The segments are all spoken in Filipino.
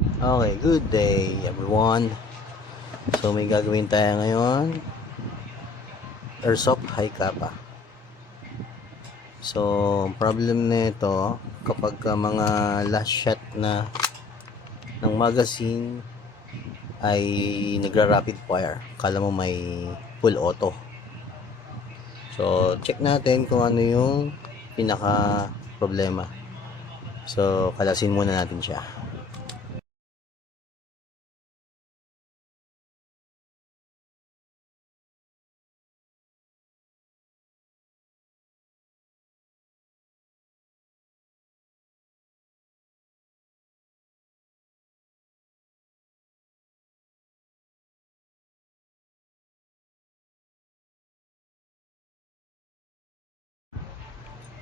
Okay, good day everyone. So may gagawin tayo ngayon. Airsoft high kappa. So ang problem nito kapag mga last shot na ng magazine ay nagra-rapid fire. Kala mo may full auto. So check natin kung ano yung pinaka problema. So kalasin muna natin siya.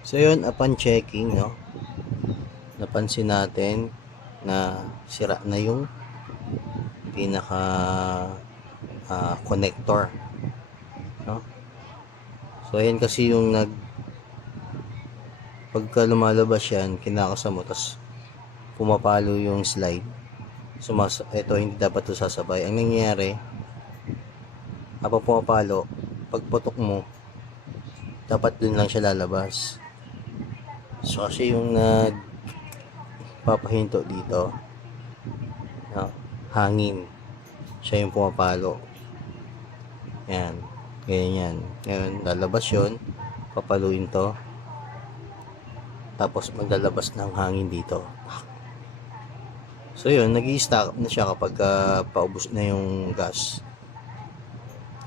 So yun, upon checking, no, napansin natin na sira na yung pinaka connector, no? So ayan kasi yung pagka lumalabas yan, kinakasa mo, tas pumapalo yung slide. Ito hindi dapat to sasabay. Ang nangyayari, habang pumapalo, pagputok mo, dapat dun lang siya lalabas. So kasi yung nagpapahinto dito, no, hangin, siya yung pumapalo. Yan, ganyan yan. Ngayon, lalabas yun, papaluin to, tapos maglalabas ng hangin dito. So yun, nag-i-stack up na siya kapag paubos na yung gas.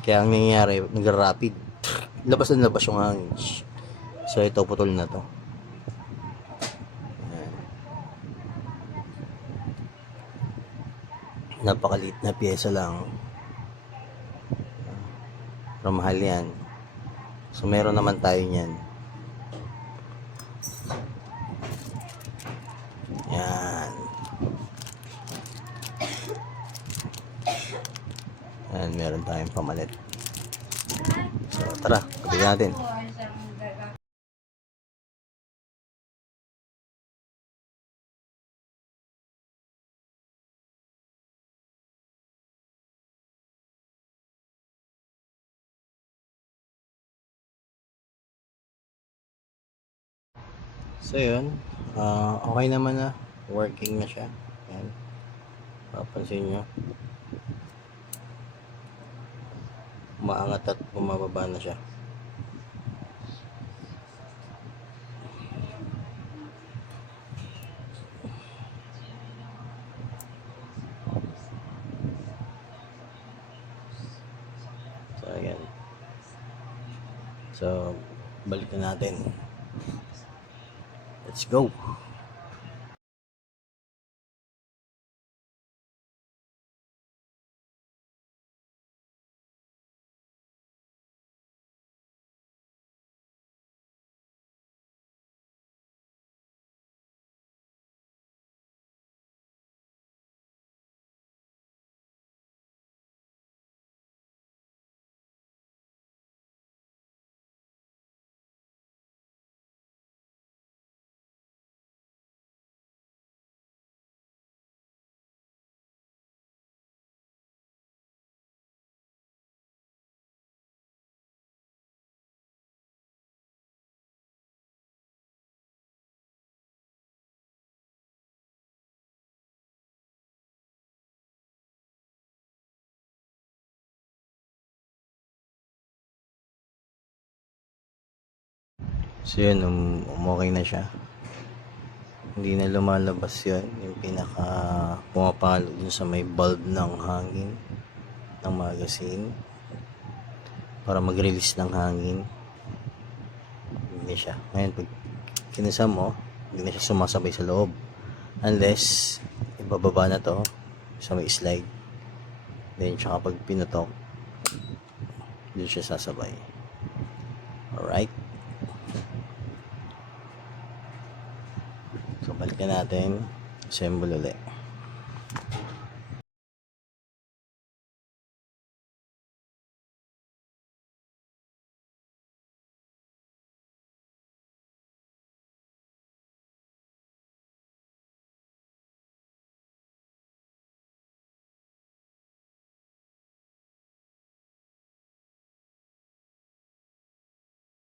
Kaya ang nangyayari, nag-rapid. Labas na labas yung hangin. So ito, putol na to. Ayan. Napakaliit na pyesa lang. Pero mahal yan. So meron naman tayo niyan. Yan. Yan, meron tayong pamalit. So tara, kapit natin. So yun, okay naman na, working na siya. Yan, papansin nyo, umaangat at bumababa na siya. So ayan, so balik na natin. Let's go. So yun, okay na siya. Hindi na lumalabas yun, yung pinaka pumapalo dun sa may bulb ng hangin ng magazine para mag-release ng hangin. Hindi siya. Ngayon, pag kinisa mo, hindi na siya sumasabay sa loob unless ibababa na to sa may slide, then tsaka pag pinutok, dun siya sasabay. Alright, so balikan natin, assemble ulit.